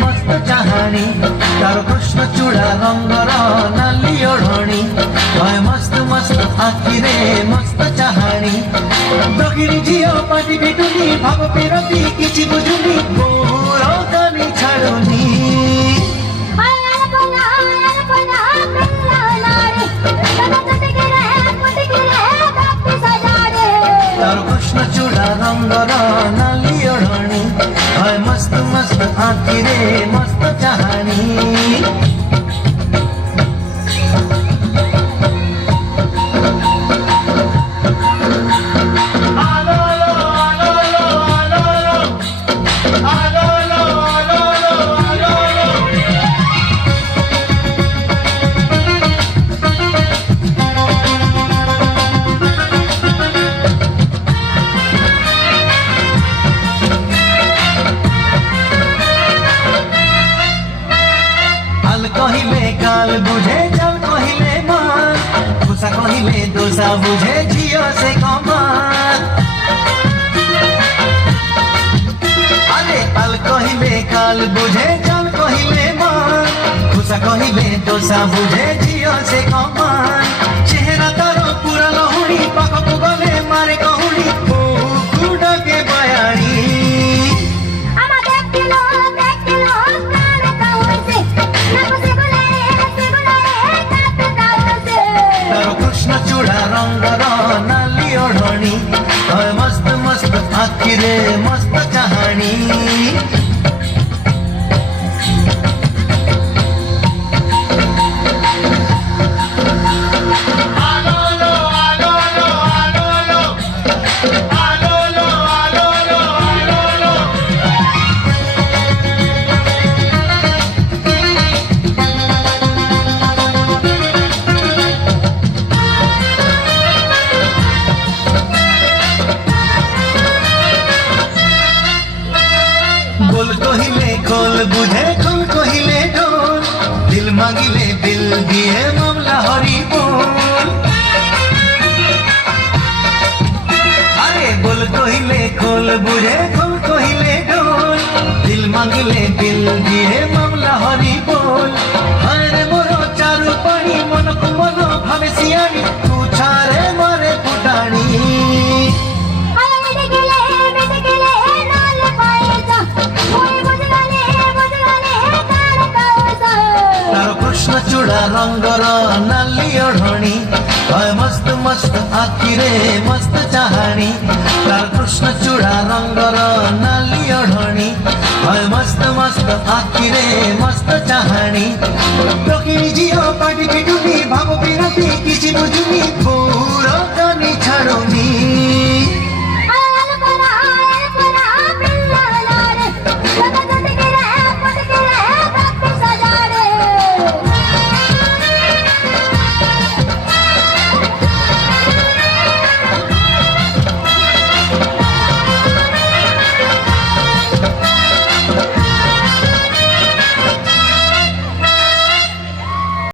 मस्त चाहाणी तार कृष्ण चूड़ा रंगर नाली ओढ़णी हाय मस्त मस्त आखिरे मस्त चाहाणी दक्षिणी झियो पाटी भेटुनी भाव पेरती किछि बुझुनी बहुर कानी छाडुनी तार कृष्ण चूड़ा रंगर नाली ओढ़णी हाय मस्त मस्त आखिरे मस्त चाहाणी कहिले काल बुझे जल कहिले मान खुशा कहिले दोसा बुझे झियो से कमान अरे काल कहिले काल बुझे जल कहिले मान खुशा कहिले दोसा बुझे झियो से कमान चेहरा तारो पूरा लहुणी पाखकु गले मारे कहुणी कुडा के बयाणी कृष्ण चूड़ा रंगर नाली ओढ़णी हाय मस्त मस्त आखिरे मस्त चाहाणी बोल कहिले खोल बुझे खोल कहिले ढोल दिल मांगिले बिल दिए मामला हरि बोल अरे बोल कहिले खोल बुझे खोल कहिले ढोल दिल मांगिले बिल दिए मामला हरि बोल हरे मोरो चारु पानी मन को मन भावे सियानी तू छारे मारे फुटानी कृष्ण चूड़ा रंगर नाली ओढ़णी हाय मस्त मस्त आखिरे मस्त चाहाणी तार कृष्ण चूड़ा रंगर नाली ओढ़णी हाय मस्त मस्त आखिरे मस्त चाहाणी दक्षिणी झियो पाटी भेटुनी भाव